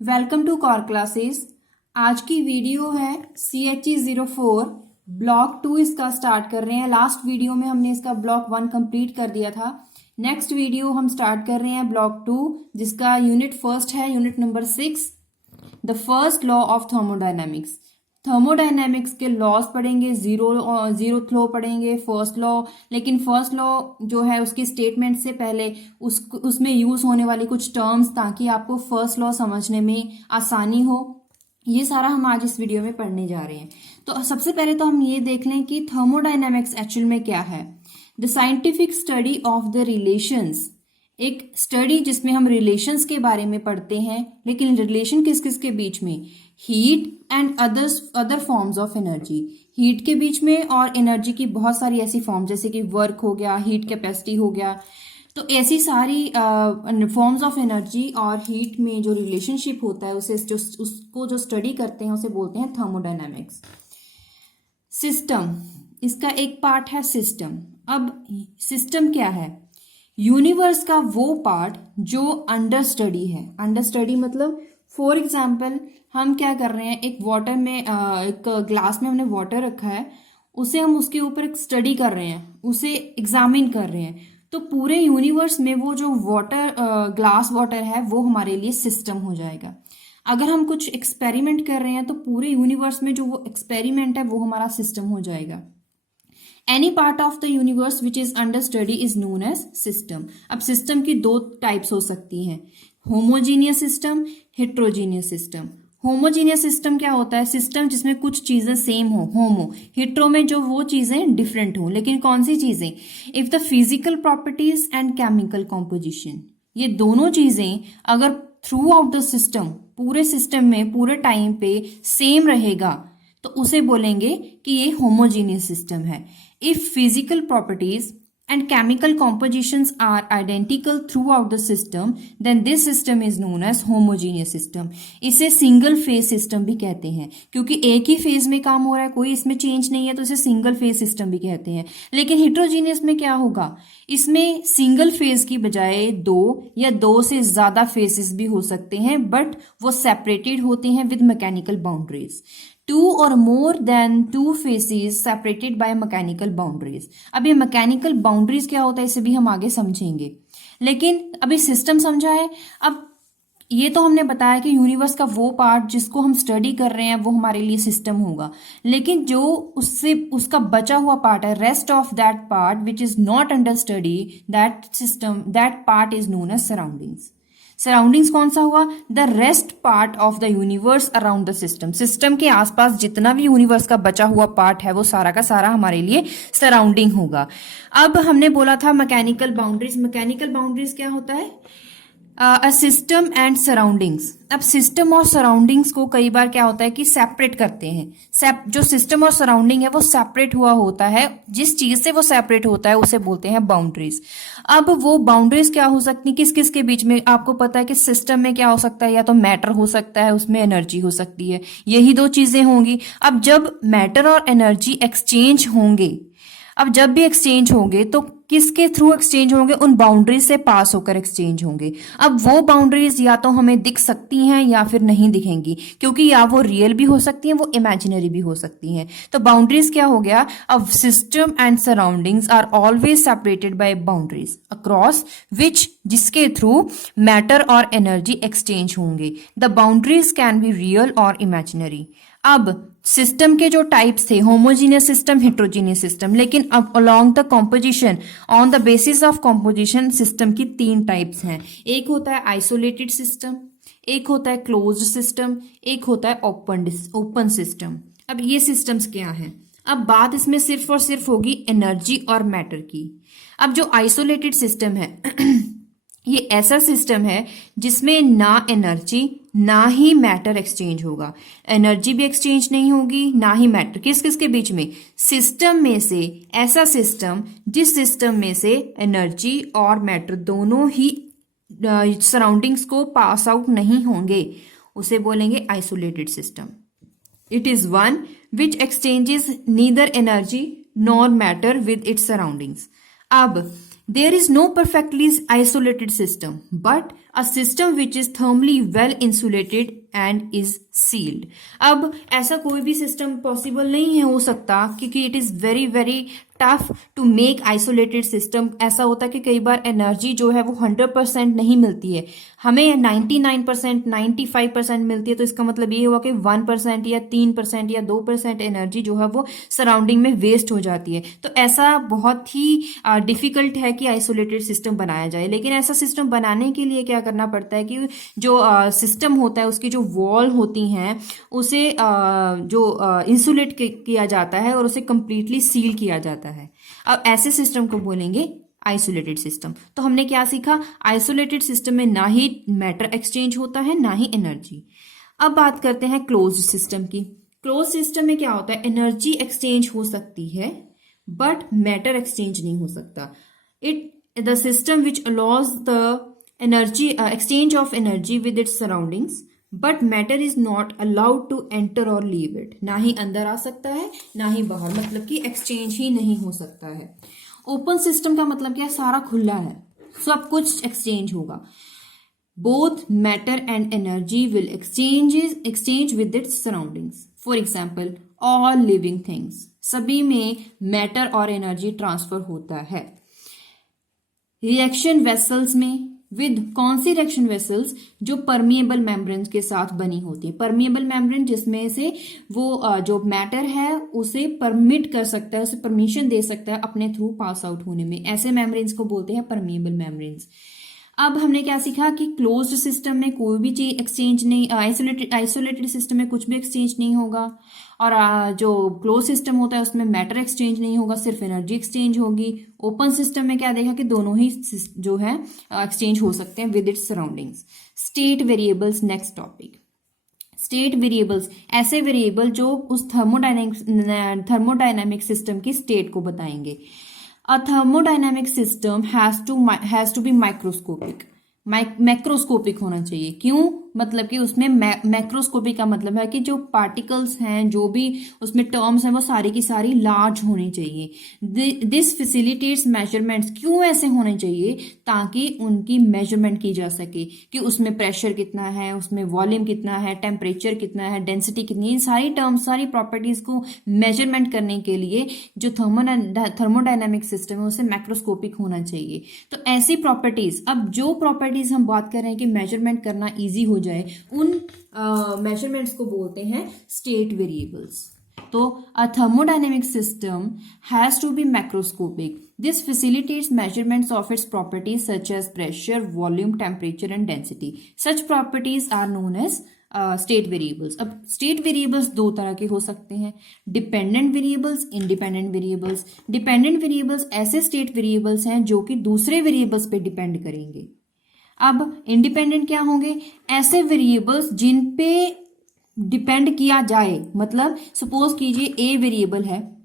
Welcome to core classes. आज की video है CHE04 ब्लॉक 2 इसका स्टार्ट कर रहे हैं। लास्ट वीडियो में हमने इसका ब्लॉक 1 कंप्लीट कर दिया था। नेक्स्ट वीडियो हम स्टार्ट कर रहे हैं ब्लॉक 2 जिसका यूनिट फर्स्ट है, unit number 6, the first law of thermodynamics. Thermodynamics के लॉज पढ़ेंगे, जीरो लॉ पढ़ेंगे, फर्स्ट लॉ। लेकिन फर्स्ट लॉ जो है उसकी स्टेटमेंट से पहले उसमें यूज होने वाली कुछ टर्म्स, ताकि आपको फर्स्ट लॉ समझने में आसानी हो, ये सारा हम आज इस वीडियो में पढ़ने जा रहे हैं। तो सबसे पहले तो हम ये देख लें कि थर्मोडायनेमिक्स एक्चुअल में क्या है। The scientific study of the relations, एक स्टडी जिसमें हम रिलेशंस के बारे में पढ़ते हैं। लेकिन रिलेशन किस किस के बीच में? Heat and other forms of energy, heat के बीच में और एनर्जी की बहुत सारी ऐसी फॉर्म, जैसे कि वर्क हो गया, हीट कैपेसिटी हो गया। तो ऐसी सारी फॉर्म्स ऑफ एनर्जी और हीट में जो रिलेशनशिप होता है उसको जो स्टडी करते हैं उसे बोलते हैं थर्मोडायनेमिक्स। सिस्टम, इसका एक पार्ट है सिस्टम। अब सिस्टम क्या है? यूनिवर्स का वो पार्ट जो अंडर स्टडी है। अंडर स्टडी मतलब फॉर एग्जाम्पल हम क्या कर रहे हैं, एक वाटर में एक ग्लास में हमने वाटर रखा है, उसे हम उसके ऊपर एक स्टडी कर रहे हैं, उसे एग्जामिन कर रहे हैं। तो पूरे यूनिवर्स में वो जो वाटर ग्लास वाटर है वो हमारे लिए सिस्टम हो जाएगा। अगर हम कुछ एक्सपेरिमेंट कर रहे हैं तो पूरे यूनिवर्स में जो वो एक्सपेरिमेंट है वो हमारा सिस्टम हो जाएगा। Any part of the universe which is under study is known as system. अब सिस्टम की दो टाइप्स हो सकती हैं, homogeneous system, heterogeneous system. Homogeneous system क्या होता है? सिस्टम जिसमें कुछ चीजें सेम हो, होमो। हेट्रो में जो वो चीजें डिफरेंट हो। लेकिन कौन सी चीजें? If the physical properties and chemical composition, ये दोनों चीजें अगर थ्रू आउट द सिस्टम, पूरे सिस्टम में पूरे टाइम पे सेम रहेगा तो उसे बोलेंगे कि ये होमोजीनियस सिस्टम है। If physical properties and chemical compositions are identical throughout the system, then this system is known as homogeneous system. इसे सिंगल फेज सिस्टम भी कहते हैं, क्योंकि एक ही फेज में काम हो रहा है, कोई इसमें चेंज नहीं है, तो इसे सिंगल फेज सिस्टम भी कहते हैं। लेकिन हेट्रोजीनियस में क्या होगा? इसमें सिंगल फेज की बजाय दो या दो से ज्यादा फेसेस भी हो सकते हैं, बट वो सेपरेटेड होते हैं विद मैकेनिकल बाउंड्रीज। टू और more than two phases separated by mechanical boundaries. अब ये मैकेनिकल बाउंड्रीज क्या होता है इसे भी हम आगे समझेंगे, लेकिन अभी सिस्टम समझा है। अब ये तो हमने बताया कि यूनिवर्स का वो पार्ट जिसको हम स्टडी कर रहे हैं वो हमारे लिए सिस्टम होगा। लेकिन जो उससे उसका बचा हुआ पार्ट है, rest of that part which is not under study, that system, that part is known as surroundings. Surroundings कौन सा हुआ? The rest part of the universe around the system. System के आसपास जितना भी यूनिवर्स का बचा हुआ पार्ट है वो सारा का सारा हमारे लिए सराउंडिंग होगा। अब हमने बोला था मैकेनिकल बाउंड्रीज। मैकेनिकल बाउंड्रीज क्या होता है? A system and surroundings. अब सिस्टम और सराउंडिंग्स को कई बार क्या होता है कि सेपरेट करते हैं। जो सिस्टम और सराउंडिंग है वो सेपरेट हुआ होता है, जिस चीज से वो सेपरेट होता है उसे बोलते हैं बाउंड्रीज। अब वो बाउंड्रीज क्या हो सकती किस किस के बीच में? आपको पता है कि सिस्टम में क्या हो सकता है, या तो मैटर हो सकता है, उसमें एनर्जी हो सकती है, यही दो चीजें होंगी। अब जब मैटर और एनर्जी एक्सचेंज होंगे, अब जब भी एक्सचेंज होंगे तो किसके थ्रू एक्सचेंज होंगे? उन बाउंड्रीज से पास होकर एक्सचेंज होंगे। अब वो बाउंड्रीज या तो हमें दिख सकती हैं या फिर नहीं दिखेंगी, क्योंकि या वो रियल भी हो सकती हैं, वो इमेजिनरी भी हो सकती हैं। तो बाउंड्रीज क्या हो गया? अब system and surroundings are always separated by boundaries across which, जिसके थ्रू मैटर और एनर्जी एक्सचेंज होंगे। The boundaries can be real और इमेजिनरी। अब सिस्टम के जो टाइप्स थे, होमोजीनियस सिस्टम, हेट्रोजीनियस सिस्टम। लेकिन अब along the composition, on the basis of composition, system की 3 टाइप्स हैं। एक होता है आइसोलेटेड सिस्टम, एक होता है क्लोज्ड सिस्टम, एक होता है ओपन सिस्टम। अब ये सिस्टम्स क्या हैं? अब बात इसमें सिर्फ और सिर्फ होगी एनर्जी और मैटर की। अब जो आइसोलेटेड सिस्टम है ये ऐसा सिस्टम है जिसमें ना एनर्जी ना ही मैटर एक्सचेंज होगा। एनर्जी भी एक्सचेंज नहीं होगी, ना ही मैटर। किस किस के बीच में? सिस्टम में से ऐसा सिस्टम जिस सिस्टम में से एनर्जी और मैटर दोनों ही सराउंडिंग्स को पास आउट नहीं होंगे, उसे बोलेंगे isolated system. It is one which exchanges neither energy nor matter with its surroundings. अब there is no perfectly isolated system, but a system which is thermally well insulated and is sealed. अब ऐसा कोई भी system possible नहीं है हो सकता, क्योंकि it is very very tough to make isolated system. ऐसा होता है कि कई बार एनर्जी जो है वो 100% नहीं मिलती है, हमें 99%, 95% मिलती है। तो इसका मतलब ये हुआ कि 1% या 3% या 2% एनर्जी जो है वो सराउंडिंग में वेस्ट हो जाती है। तो ऐसा बहुत ही डिफिकल्ट है कि आइसोलेटेड सिस्टम बनाया जाए। लेकिन ऐसा सिस्टम बनाने के लिए क्या करना पड़ता है कि जो सिस्टम होता है उसकी जो वॉल होती हैं उसे जो इंसुलेट किया जाता है और उसे कंप्लीटली सील किया जाता है। अब ऐसे सिस्टम को बोलेंगे आइसोलेटेड सिस्टम। तो हमने क्या सीखा, आइसोलेटेड सिस्टम में ना ही मैटर एक्सचेंज होता है ना ही एनर्जी। अब बात करते हैं क्लोज्ड सिस्टम की। क्लोज सिस्टम में क्या होता है, एनर्जी एक्सचेंज हो सकती है बट मैटर एक्सचेंज नहीं हो सकता। It the system which allows the energy exchange of energy with its surroundings but matter is not allowed to enter और लीव इट। ना ही अंदर आ सकता है ना ही बाहर, मतलब कि एक्सचेंज ही नहीं हो सकता है। ओपन सिस्टम का मतलब क्या, सारा खुला है, सब कुछ एक्सचेंज होगा। Both matter and energy will exchange with its surroundings. For example all living things, सभी में मैटर और एनर्जी ट्रांसफर होता है। रिएक्शन वेसल्स में विद कौन सी रिएक्शन वेसल्स, जो परमिएबल मेम्ब्रेन के साथ बनी होती है। परमिएबल मेम्ब्रेन जिसमें से वो जो मैटर है उसे परमिट कर सकता है, उसे परमिशन दे सकता है अपने थ्रू पास आउट होने में, ऐसे मेम्ब्रेन्स को बोलते हैं परमिएबल मेम्ब्रेन्स। अब हमने क्या सीखा कि क्लोज्ड सिस्टम में कोई भी चीज एक्सचेंज नहीं, आइसोलेटेड सिस्टम में कुछ भी एक्सचेंज नहीं होगा, और जो क्लोज सिस्टम होता है उसमें मैटर एक्सचेंज नहीं होगा, सिर्फ एनर्जी एक्सचेंज होगी। ओपन सिस्टम में क्या देखा कि दोनों ही जो है एक्सचेंज हो सकते हैं with its surroundings. State variables, next topic. State variables ऐसे वेरिएबल जो उस थर्मोडायनेमिक सिस्टम की स्टेट को बताएंगे। A thermodynamic system has to be microscopic, macroscopic होना चाहिए। क्यों, मतलब कि उसमें मैक्रोस्कोपिक का मतलब है कि जो पार्टिकल्स हैं, जो भी उसमें टर्म्स हैं, वो सारी की सारी लार्ज होनी चाहिए। दिस फैसिलिटेट्स मेजरमेंट्स, क्यों ऐसे होने चाहिए, ताकि उनकी मेजरमेंट की जा सके कि उसमें प्रेशर कितना है, उसमें वॉल्यूम कितना है, टेम्परेचर कितना है, डेंसिटी कितनी है। इन सारी टर्म्स, सारी प्रॉपर्टीज को मेजरमेंट करने के लिए जो थर्मोडायनेमिक सिस्टम है उसे मैक्रोस्कोपिक होना चाहिए। तो ऐसी प्रॉपर्टीज, अब जो प्रॉपर्टीज हम बात कर रहे हैं कि मेजरमेंट करना इजी हो जाए, उन मेजरमेंट्स को बोलते हैं स्टेट वेरिएबल्स। तो a thermodynamic system has to be macroscopic. This facilitates measurements of its properties such as pressure, volume, temperature and density. Such properties are known as state variables. अब state variables दो तरह के हो सकते हैं, dependent variables, independent variables. Dependent variables ऐसे state variables हैं जो कि दूसरे वेरिएबल्स पे डिपेंड करेंगे। अब इंडिपेंडेंट क्या होंगे, ऐसे वेरिएबल्स जिन पे डिपेंड किया जाए, मतलब सपोज कीजिए ए वेरिएबल है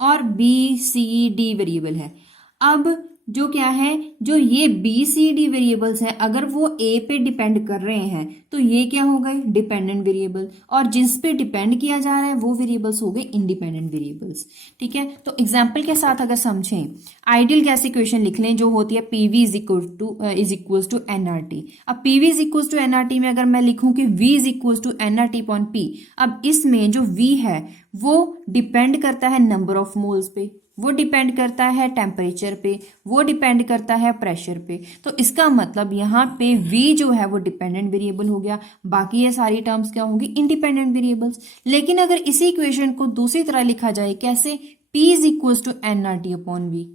और बी सी डी वेरिएबल है। अब जो क्या है, जो ये बी सी डी वेरिएबल्स हैं, अगर वो ए पे डिपेंड कर रहे हैं तो ये क्या हो गए, डिपेंडेंट वेरिएबल, और जिस पे डिपेंड किया जा रहा है वो वेरिएबल्स हो गए इंडिपेंडेंट वेरिएबल्स। ठीक है, तो एग्जांपल के साथ अगर समझें, आइडियल गैस इक्वेशन लिख लें जो होती है PV is equals to NRT. अब PV is equals to NRT में अगर मैं लिखूं कि V is equals to NRT upon P, अब इसमें जो वी है वो डिपेंड करता है नंबर ऑफ मोल्स पे, वो डिपेंड करता है टेम्परेचर पे, वो डिपेंड करता है प्रेशर पे। तो इसका मतलब यहाँ पे V जो है वो डिपेंडेंट वेरिएबल हो गया, बाकी ये सारी टर्म्स क्या होंगी, इंडिपेंडेंट वेरिएबल्स। लेकिन अगर इसी इक्वेशन को दूसरी तरह लिखा जाए, कैसे, P is equal to NRT upon V।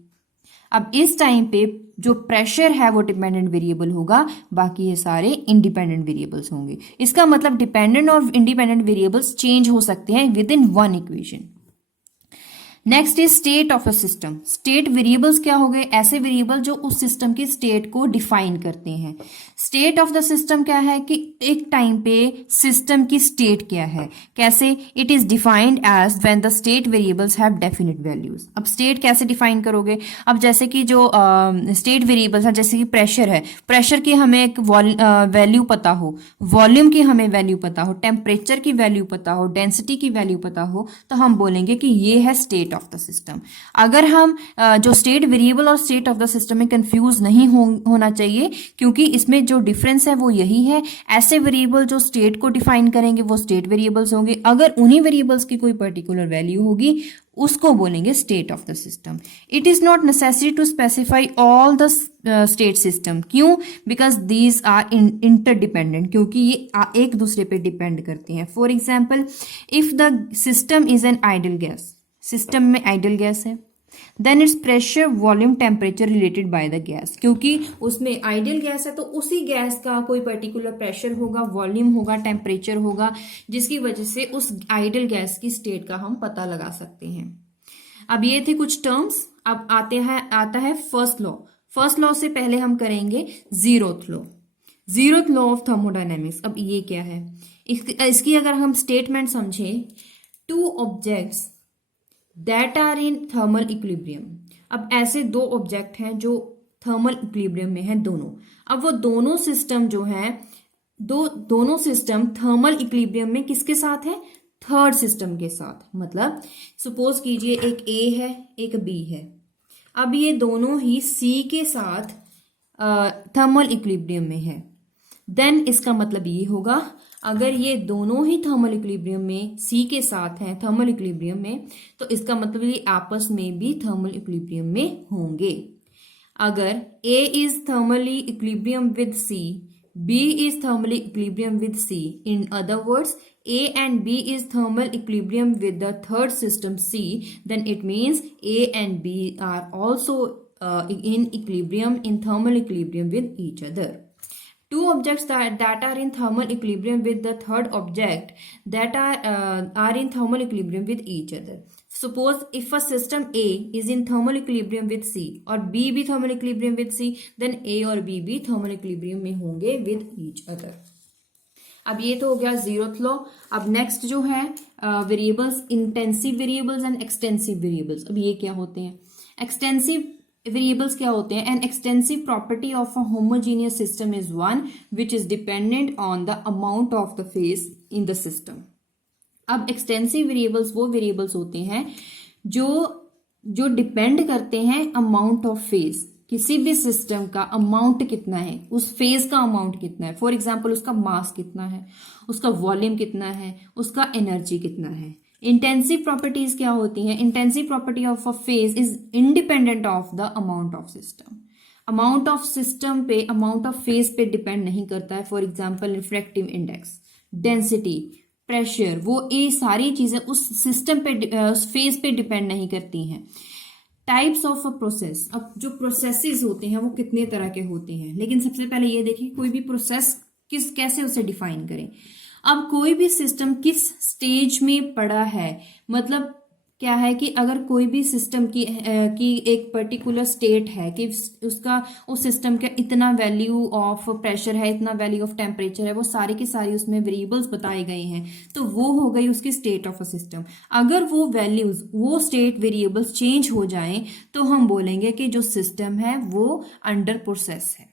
अब इस टाइम पे जो प्रेशर है वो डिपेंडेंट वेरिएबल होगा, बाकी ये सारे इंडिपेंडेंट वेरिएबल्स होंगे। इसका मतलब डिपेंडेंट और इंडिपेंडेंट वेरिएबल्स चेंज हो सकते हैं with in one equation. Next is state of a system. State variables क्या हो गए, ऐसे वेरिएबल जो उस सिस्टम की स्टेट को डिफाइन करते हैं। स्टेट ऑफ द सिस्टम क्या है कि एक टाइम पे सिस्टम की स्टेट क्या है, कैसे, it is defined as when the state variables have definite values. अब स्टेट कैसे डिफाइन करोगे, अब जैसे कि जो स्टेट वेरिएबल्स हैं, जैसे कि प्रेशर है, प्रेशर की हमें एक वैल्यू पता हो, वॉल्यूम की हमें वैल्यू पता हो, टेम्परेचर की वैल्यू पता हो, डेंसिटी की वैल्यू पता हो, तो हम बोलेंगे कि ये है state state of the system. अगर हम जो स्टेट वेरिएबल और स्टेट ऑफ द सिस्टम में कंफ्यूज नहीं होना चाहिए, क्योंकि इसमें जो डिफरेंस है वो यही है। ऐसे वेरिएबल जो स्टेट को डिफाइन करेंगे वो स्टेट वेरिएबल्स होंगे, अगर उन्हीं वेरिएबल्स की कोई पर्टिकुलर वैल्यू होगी उसको बोलेंगे state of the system. It is not necessary to specify all the state system. क्यों? बिकॉज दीज आर इंटरडिपेंडेंट, क्योंकि ये एक दूसरे पे डिपेंड करते हैं। For example, if the system is an ideal gas, system में आइडल गैस है, then its pressure volume temperature related by the gas, क्योंकि उसमें आइडियल गैस है तो उसी गैस का कोई पर्टिकुलर प्रेशर होगा, वॉल्यूम होगा, टेम्परेचर होगा, जिसकी वजह से उस आइडियल गैस की स्टेट का हम पता लगा सकते हैं। अब ये थे कुछ टर्म्स। अब आता है फर्स्ट लॉ। फर्स्ट लॉ से पहले हम करेंगे zeroth law, zeroth law of thermodynamics. अब ये क्या है? इसकी अगर हम स्टेटमेंट समझें, two objects that are in thermal equilibrium. अब ऐसे दो ऑब्जेक्ट हैं जो थर्मल इक्विलिब्रियम में हैं दोनों। अब वो दोनों सिस्टम जो है, दोनों सिस्टम थर्मल इक्विलिब्रियम में किसके साथ है? थर्ड सिस्टम के साथ। मतलब सपोज कीजिए एक ए है, एक बी है। अब ये दोनों ही सी के साथ थर्मल इक्विलिब्रियम में है। देन इसका मतलब ये होगा, अगर ये दोनों ही थर्मल इक्विलिब्रियम में सी के साथ हैं, थर्मल इक्विलिब्रियम में, तो इसका मतलब ये आपस में भी थर्मल इक्विलिब्रियम में होंगे। अगर A is thermally equilibrium with C, B is thermally equilibrium with C, in other words A and B is thermal equilibrium with the third system C, then it means A and B are also in equilibrium, in thermal equilibrium with each other. Two objects that are in thermal equilibrium with the third object that are in thermal equilibrium with each other. Suppose if a system A is in thermal equilibrium with C और B भी thermal equilibrium with C, then A और B भी thermal equilibrium में होंगे with each other. अब ये तो हो गया जीरोथ लॉ। अब नेक्स्ट जो है variables, intensive variables and extensive variables. अब ये क्या होते हैं? एक्सटेंसिव वेरिएबल्स क्या होते हैं? An extensive property of a homogeneous system is one which is dependent on the amount of the phase in the system. अब एक्सटेंसिव वेरिएबल्स वो वेरिएबल्स होते हैं जो डिपेंड करते हैं अमाउंट ऑफ फेज। किसी भी सिस्टम का अमाउंट कितना है, उस फेज का अमाउंट कितना है। फॉर एग्जाम्पल, उसका मास कितना है, उसका वॉल्यूम कितना है, उसका एनर्जी कितना है। इंटेंसिव प्रॉपर्टीज क्या होती हैं? Intensive property of a phase is independent of the amount of system. Amount of system पे, अमाउंट ऑफ फेज पे डिपेंड नहीं करता है। For example, refractive index, density, pressure, वो ये सारी चीजें उस सिस्टम पे, उस फेज पे डिपेंड नहीं करती हैं। Types of a process. अब जो प्रोसेसेस होते हैं वो कितने तरह के होते हैं, लेकिन सबसे पहले ये देखिए कोई भी प्रोसेस कैसे उसे डिफाइन करें। अब कोई भी सिस्टम किस स्टेज में पड़ा है, मतलब क्या है कि अगर कोई भी सिस्टम की एक पर्टिकुलर स्टेट है कि उसका, उस सिस्टम का इतना वैल्यू ऑफ प्रेशर है, इतना वैल्यू ऑफ टेम्परेचर है, वो सारी की सारी उसमें वेरिएबल्स बताए गए हैं, तो वो हो गई उसकी स्टेट ऑफ अ सिस्टम। अगर वो वैल्यूज, वो स्टेट वेरिएबल्स चेंज हो जाएं तो हम बोलेंगे कि जो सिस्टम है वो अंडर प्रोसेस है।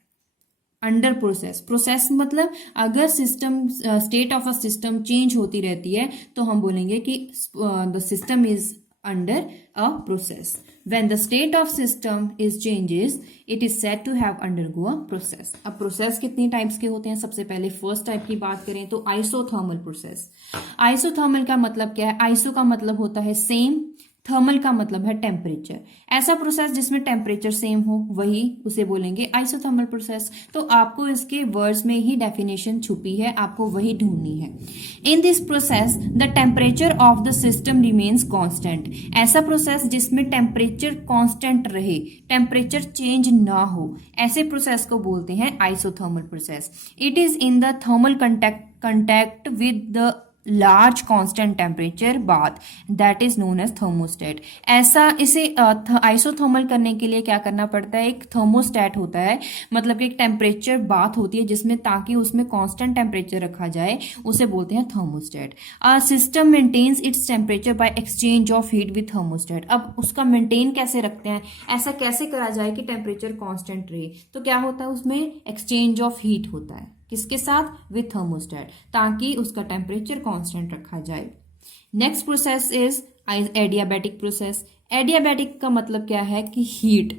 अंडर प्रोसेस, प्रोसेस मतलब अगर system, state of a system change होती रहती है तो हम बोलेंगे कि the system is under a process. When the state of system is changes, it is said to have undergo a process. अब प्रोसेस कितनी टाइप्स के होते हैं? सबसे पहले फर्स्ट टाइप की बात करें तो आइसोथर्मल प्रोसेस। आइसोथर्मल का मतलब क्या है? आइसो का मतलब होता है सेम, थर्मल का मतलब है टेम्परेचर। ऐसा प्रोसेस जिसमें टेम्परेचर सेम हो वही उसे बोलेंगे आइसोथर्मल प्रोसेस। तो आपको इसके वर्ड्स में ही डेफिनेशन छुपी है, आपको वही ढूंढनी है। In this process the temperature of the system remains constant. ऐसा प्रोसेस जिसमें टेम्परेचर कांस्टेंट रहे, टेम्परेचर चेंज ना हो, ऐसे प्रोसेस को बोलते हैं isothermal process. It is in the thermal contact with the large constant temperature bath that is known as thermostat. ऐसा इसे आइसोथर्मल करने के लिए क्या करना पड़ता है? एक थर्मोस्टेट होता है, मतलब कि एक टेम्परेचर बाथ होती है जिसमें, ताकि उसमें कांस्टेंट टेम्परेचर रखा जाए, उसे बोलते हैं thermostat. A system maintains its temperature by exchange of heat with thermostat. अब उसका मेंटेन कैसे रखते हैं, ऐसा कैसे करा जाए कि टेम्परेचर कांस्टेंट रहे? तो क्या होता है उसमें? एक्सचेंज ऑफ हीट होता है। किसके साथ? विथ थर्मोस्टेट, ताकि उसका टेम्परेचर कांस्टेंट रखा जाए। Next process is adiabatic process. Adiabatic का मतलब क्या है कि हीट,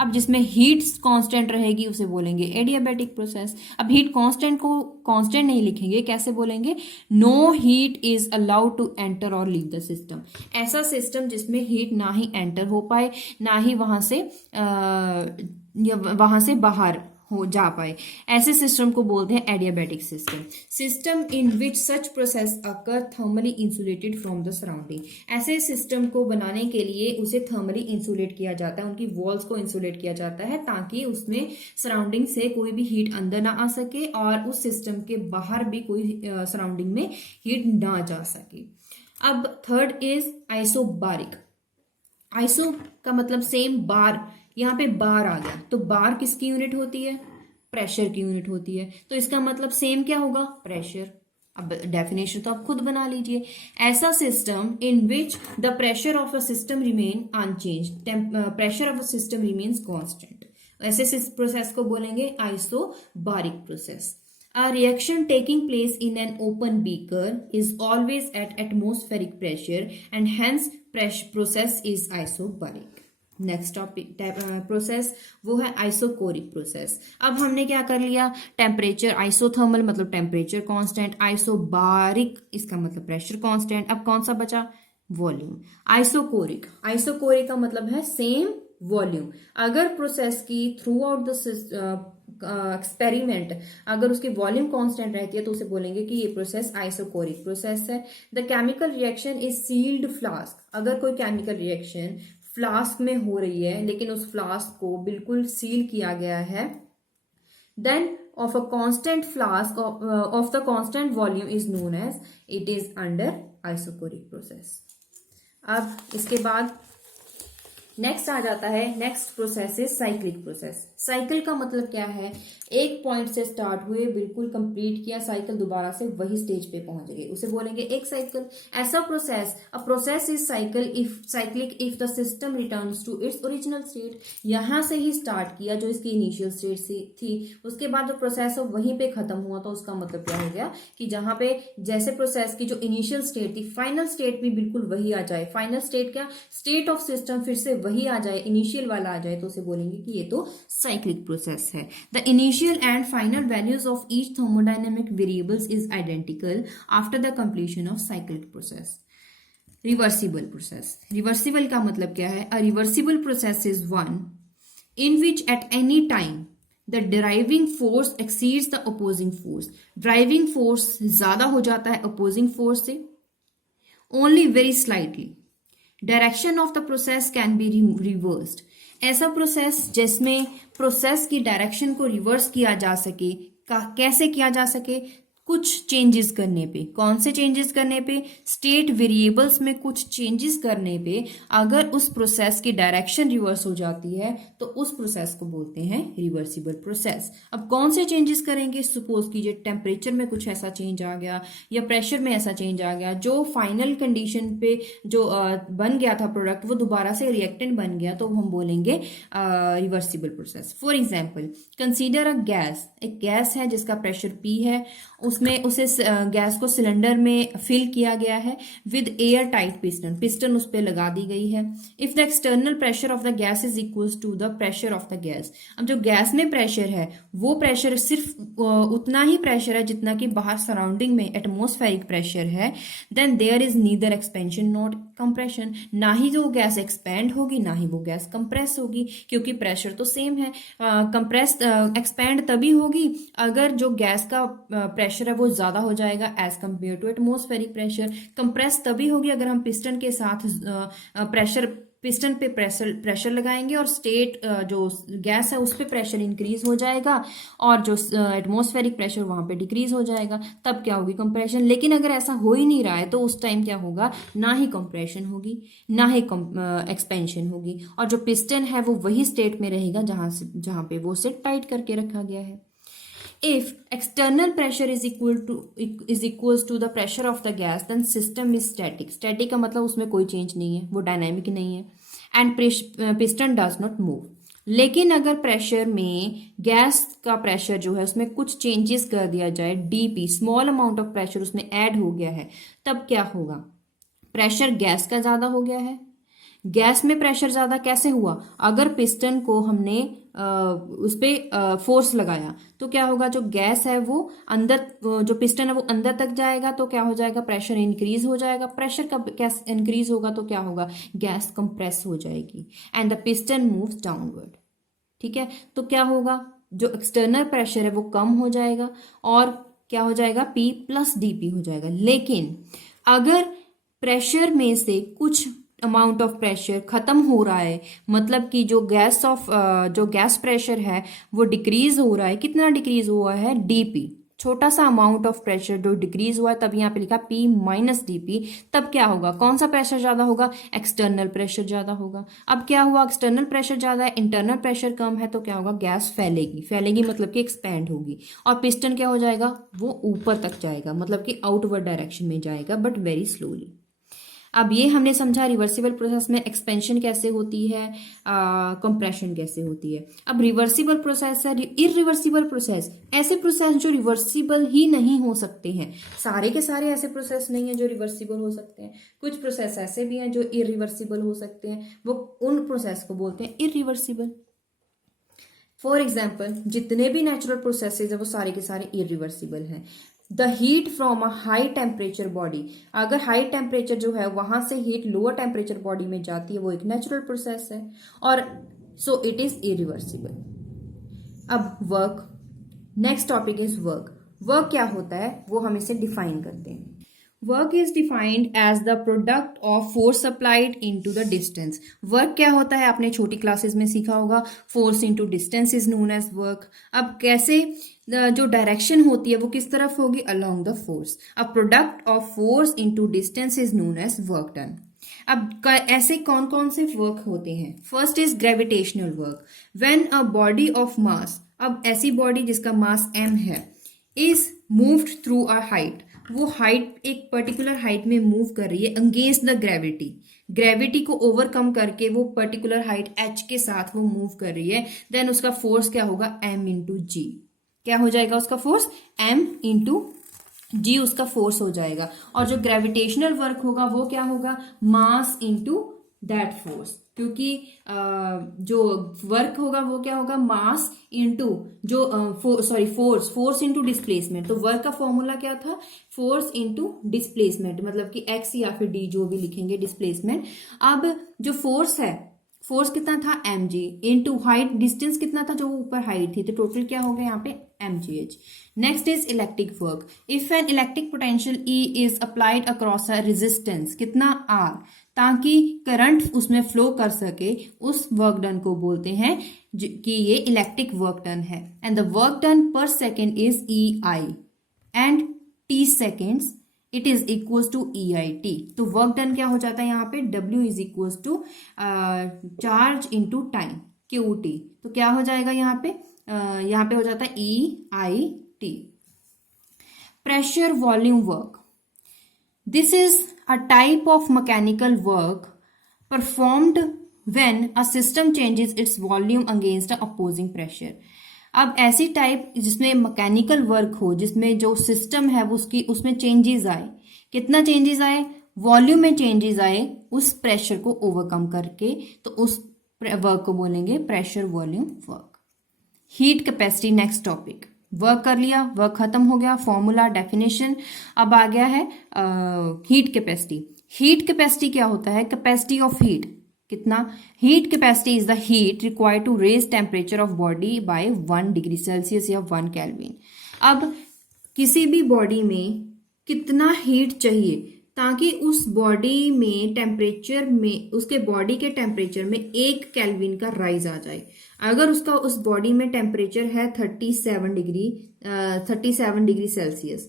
अब जिसमें हीट कांस्टेंट रहेगी उसे बोलेंगे एडियाबैटिक प्रोसेस। अब हीट कांस्टेंट को कांस्टेंट नहीं लिखेंगे, कैसे बोलेंगे? No heat is allowed to enter और लीव द सिस्टम। ऐसा सिस्टम जिसमें हीट ना ही एंटर हो पाए ना ही वहां से बाहर हो जा पाए, ऐसे सिस्टम को बोलते हैं adiabatic system. System in which such process occur thermally insulated from the surrounding. ऐसे सिस्टम को बनाने के लिए उसे थर्मली इंसुलेट किया जाता है, उनकी वॉल्स को इंसुलेट किया जाता है ताकि उसमें सराउंडिंग से कोई भी हीट अंदर ना आ सके और उस सिस्टम के बाहर भी कोई सराउंडिंग में हीट ना जा सके। अब थर्ड इज आइसोबारिक। आइसो का मतलब सेम, बार, यहाँ पे बार आ गया तो बार किसकी यूनिट होती है? प्रेशर की यूनिट होती है, तो इसका मतलब सेम क्या होगा? प्रेशर। अब डेफिनेशन तो आप खुद बना लीजिए। ऐसा system in which the pressure of a system remain unchange, pressure of a system remains constant, ऐसे प्रोसेस को बोलेंगे isobaric process. A reaction taking place in an open beaker is always at atmospheric pressure and hence process is isobaric. Next topic process वो है isochoric process. अब हमने क्या कर लिया? टेम्परेचर, आइसोथर्मल मतलब टेम्परेचर कांस्टेंट, आइसोबारिक इसका मतलब प्रेशर कांस्टेंट। अब कौन सा बचा? वॉल्यूम। आइसोकोरिक, आइसोकोरिक का मतलब है सेम वॉल्यूम। अगर प्रोसेस की थ्रू आउट द एक्सपेरिमेंट अगर उसकी वॉल्यूम कांस्टेंट रहती है तो उसे बोलेंगे कि ये प्रोसेस आइसोकोरिक प्रोसेस है। The chemical reaction is sealed flask. अगर कोई केमिकल रिएक्शन फ्लास्क में हो रही है लेकिन उस फ्लास्क को बिल्कुल सील किया गया है, then of a constant flask of the constant volume is known as it is under isochoric process. अब इसके बाद नेक्स्ट आ जाता है, next process is cyclic process. Cycle का मतलब क्या है? एक पॉइंट से स्टार्ट हुए, बिल्कुल कंप्लीट किया, साइकिल दोबारा से वही स्टेज पे पहुंच गए, उसे बोलेंगे एक साइकिल। ऐसा process, a process is cyclic if the system returns to its original state. यहां से ही स्टार्ट किया जो इसकी इनिशियल स्टेट थी, उसके बाद जो प्रोसेस है वहीं पे खत्म हुआ, तो उसका मतलब क्या हो गया कि जहां पे जैसे प्रोसेस की जो इनिशियल स्टेट थी, फाइनल स्टेट भी बिल्कुल वही आ जाए। फाइनल स्टेट क्या? स्टेट ऑफ सिस्टम फिर से वही आ जाए, इनिशियल वाला आ जाए, तो उसे बोलेंगे कि ये तो साइक्लिक प्रोसेस है। The initial and final values of each thermodynamic variables is identical after the completion of cyclic process. Reversible process. Reversible का मतलब क्या है? A reversible process is one in which at any time the driving force exceeds the opposing force. Driving force ज्यादा हो जाता है opposing force से, only very slightly. Direction of the process can be reversed. ऐसा process जिसमें process की direction को reverse किया जा सके, कैसे किया जा सके? कुछ चेंजेस करने पे। कौन से चेंजेस करने पे? स्टेट वेरिएबल्स में कुछ चेंजेस करने पे अगर उस प्रोसेस की डायरेक्शन रिवर्स हो जाती है तो उस प्रोसेस को बोलते हैं रिवर्सिबल प्रोसेस। अब कौन से चेंजेस करेंगे? सपोज कीजिए टेम्परेचर में कुछ ऐसा चेंज आ गया या प्रेशर में ऐसा चेंज आ गया, जो फाइनल कंडीशन पे जो बन गया था प्रोडक्ट वो दोबारा से रिएक्टेंट बन गया, तो हम बोलेंगे reversible process. For example consider a gas. एक गैस है जिसका प्रेशर P है, उसमें उसे गैस को सिलेंडर में फिल किया गया है with air tight piston, piston उस पर लगा दी गई है। If the external pressure of the gas is equals to the pressure of the gas. अब जो गैस में प्रेशर है वो प्रेशर सिर्फ उतना ही प्रेशर है जितना कि बाहर सराउंडिंग में एटमॉस्फेरिक प्रेशर है, then there is neither expansion not compression. ना ही जो गैस एक्सपैंड होगी ना ही वो गैस कंप्रेस होगी, क्योंकि प्रेशर तो सेम है। कंप्रेस एक्सपैंड तभी होगी अगर जो गैस का प्रेशर है वो ज्यादा हो जाएगा as compare to atmospheric pressure. Compress तभी होगी अगर हम पिस्टन के साथ पिस्टन पे प्रेशर लगाएंगे और स्टेट जो गैस है उस पर प्रेशर इंक्रीज हो जाएगा और जो एटमॉस्फेरिक प्रेशर वहां पे डिक्रीज हो जाएगा, तब क्या होगी? कंप्रेशन। लेकिन अगर ऐसा हो ही नहीं रहा है तो उस टाइम क्या होगा? ना ही कंप्रेशन होगी ना ही एक्सपेंशन होगी, और जो पिस्टन है वो वही स्टेट में रहेगा जहां पे वो उसे टाइट करके रखा गया है। If external pressure is equals to the pressure of the gas, then system is static. Static का मतलब उसमें कोई चेंज नहीं है, वो डायनामिक नहीं है। And piston does not move. लेकिन अगर प्रेशर में गैस का प्रेशर जो है उसमें कुछ चेंजेस कर दिया जाए, DP small amount of pressure उसमें ऐड हो गया है, तब क्या होगा? प्रेशर गैस का ज्यादा हो गया है। गैस में प्रेशर ज्यादा कैसे हुआ? अगर पिस्टन को हमने उस पे फोर्स लगाया तो क्या होगा, जो गैस है वो अंदर, जो पिस्टन है वो अंदर तक जाएगा, तो क्या हो जाएगा, प्रेशर इंक्रीज हो जाएगा। प्रेशर कब गैस इंक्रीज होगा तो क्या होगा, गैस कंप्रेस हो जाएगी and the piston moves downward. ठीक है, तो क्या होगा, जो एक्सटर्नल प्रेशर है वो कम हो जाएगा और क्या हो जाएगा, P प्लस dP हो जाएगा। लेकिन अगर प्रेशर में से कुछ अमाउंट ऑफ प्रेशर खत्म हो रहा है, मतलब कि जो गैस प्रेशर है वो डिक्रीज हो रहा है, कितना डिक्रीज हुआ है, dP, छोटा सा अमाउंट ऑफ प्रेशर जो डिक्रीज हुआ है, तब यहाँ पे लिखा P माइनस dP। तब क्या होगा, कौन सा प्रेशर ज्यादा होगा, एक्सटर्नल प्रेशर ज्यादा होगा। अब क्या हुआ, एक्सटर्नल प्रेशर ज्यादा है, इंटरनल प्रेशर कम है, तो क्या होगा, गैस फैलेगी मतलब कि एक्सपैंड होगी और पिस्टन क्या हो जाएगा, वो ऊपर तक जाएगा, मतलब कि आउटवर्ड डायरेक्शन में जाएगा बट वेरी स्लोली। अब ये हमने समझा रिवर्सिबल प्रोसेस में एक्सपेंशन कैसे होती है, कंप्रेशन कैसे होती है। अब रिवर्सिबल प्रोसेस है, इरिवर्सिबल प्रोसेस, ऐसे प्रोसेस जो रिवर्सिबल ही नहीं हो सकते हैं। सारे के सारे ऐसे प्रोसेस नहीं है जो रिवर्सिबल हो सकते हैं, कुछ प्रोसेस ऐसे भी हैं जो इरिवर्सिबल हो सकते हैं, वो उन प्रोसेस को बोलते हैं इरिवर्सिबल। फॉर एग्जाम्पल, जितने भी नेचुरल प्रोसेसेस है वो सारे के सारे इरिवर्सिबल हैं। The heat from a high temperature body, अगर हाई टेम्परेचर जो है वहां से हीट लोअर टेम्परेचर बॉडी में जाती है, वो एक नेचुरल प्रोसेस है और सो इट इज इरिवर्सिबल। अब work, next topic is work. Work क्या होता है वो हम इसे डिफाइन करते हैं। Work is defined as the product of force supplied into the distance. Work क्या होता है, आपने छोटी क्लासेस में सीखा होगा, force into distance is known as work. अब कैसे, जो डायरेक्शन होती है वो किस तरफ होगी, अलोंग द फोर्स। अब product of force into distance is known as work done. अब ऐसे कौन कौन से वर्क होते हैं, first is gravitational work. When a body of mass, अब ऐसी बॉडी जिसका मास m है, is moved through a height, वो हाइट एक पर्टिकुलर हाइट में मूव कर रही है अगेंस्ट द ग्रेविटी, ग्रेविटी को ओवरकम करके वो पर्टिकुलर हाइट h के साथ वो मूव कर रही है, देन उसका फोर्स क्या होगा, m इंटू जी। क्या हो जाएगा उसका फोर्स, m इंटू जी उसका फोर्स हो जाएगा। और जो ग्रेविटेशनल वर्क होगा वो क्या होगा, मास इंटू दैट फोर्स, क्योंकि जो वर्क होगा वो क्या होगा, मास इंटू जो फोर्स इंटू डिस्प्लेसमेंट। तो वर्क का फॉर्मूला क्या था, फोर्स इंटू डिस्प्लेसमेंट, मतलब कि एक्स या फिर डी जो भी लिखेंगे, डिस्प्लेसमेंट। अब जो फोर्स है, फोर्स कितना था, mg इंटू हाइट, डिस्टेंस कितना था जो ऊपर हाइट थी, तो टोटल क्या हो गया यहाँ पे mgh। Next is electric work. If an electric potential E is applied across a resistance, कितना R, ताकि करंट उसमें फ्लो कर सके, उस वर्क डन को बोलते हैं कि ये इलेक्ट्रिक वर्क डन है। And the work done per second is EI and t seconds it is equals to EIT। तो वर्क डन क्या हो जाता है यहाँ पे, W is equals to charge into time, QT। तो क्या हो जाएगा यहाँ पे हो जाता है EIT। Pressure volume work, this is a type of mechanical work performed when a system changes its volume against a opposing pressure. अब ऐसी टाइप जिसमें मैकेनिकल वर्क हो, जिसमें जो सिस्टम है उसमें चेंजेस आए, कितना चेंजेस आए, वॉल्यूम में चेंजेस आए उस प्रेशर को ओवरकम करके, तो उस वर्क को बोलेंगे pressure volume work. Heat capacity, next topic. Work कर लिया, वर्क खत्म हो गया, फॉर्मूला, डेफिनेशन। अब आ गया है हीट कैपेसिटी। हीट कैपेसिटी क्या होता है, कैपेसिटी ऑफ हीट, कितना, heat capacity is the heat required to raise temperature of body by 1 degree Celsius या 1 केल्विन। अब किसी भी बॉडी में कितना हीट चाहिए ताकि उस बॉडी में टेम्परेचर में, उसके बॉडी के टेम्परेचर में 1 केल्विन का राइज आ जाए। अगर उसका उस बॉडी में टेम्परेचर है 37 डिग्री सेल्सियस,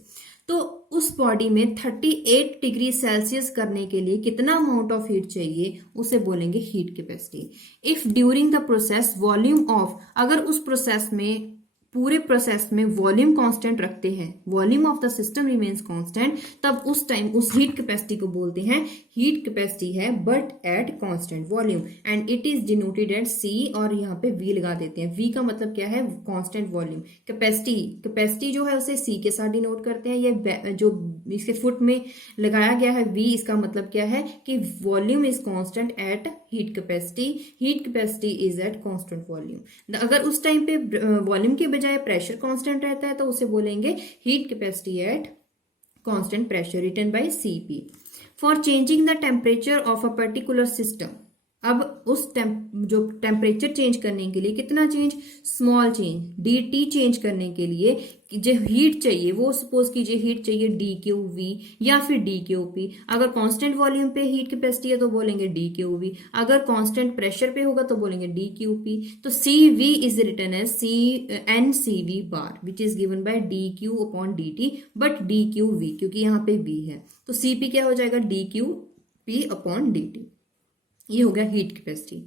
तो उस बॉडी में 38 डिग्री सेल्सियस करने के लिए कितना अमाउंट ऑफ हीट चाहिए, उसे बोलेंगे heat capacity. If during the process volume of, अगर उस प्रोसेस में पूरे प्रोसेस में वॉल्यूम कांस्टेंट रखते हैं, volume of the system remains constant, तब उस टाइम उस हीट कैपेसिटी को बोलते हैं हीट कैपेसिटी है but at constant volume, and it is denoted at C, और यहाँ पे वी लगा देते हैं। वी का मतलब क्या है, कांस्टेंट वॉल्यूम। कैपेसिटी जो है उसे सी के साथ डिनोट करते हैं। ये जो इसके फुट में लगाया गया है वी, इसका मतलब क्या है कि volume is constant eight heat capacity is eight constant volume. अगर उस टाइम पे वॉल्यूम के बजाय प्रेशर कांस्टेंट रहता है तो उसे बोलेंगे heat capacity at constant pressure, written by Cp। For changing the temperature of a particular system, अब उस जो टेम्परेचर चेंज करने के लिए कितना change, small change, dt change करने के लिए जो हीट चाहिए वो सपोज कीजिए हीट चाहिए dQV या फिर dQP। अगर कांस्टेंट वॉल्यूम पे हीट कैपेसिटी है तो बोलेंगे dQV, अगर कांस्टेंट प्रेशर पे होगा तो बोलेंगे dQP। तो CV is written as NCV bar which is given by dQ upon dt but dQV क्योंकि यहाँ पे V है तो Cp क्या हो जाएगा, dQP अपॉन dt। ये हो गया heat capacity.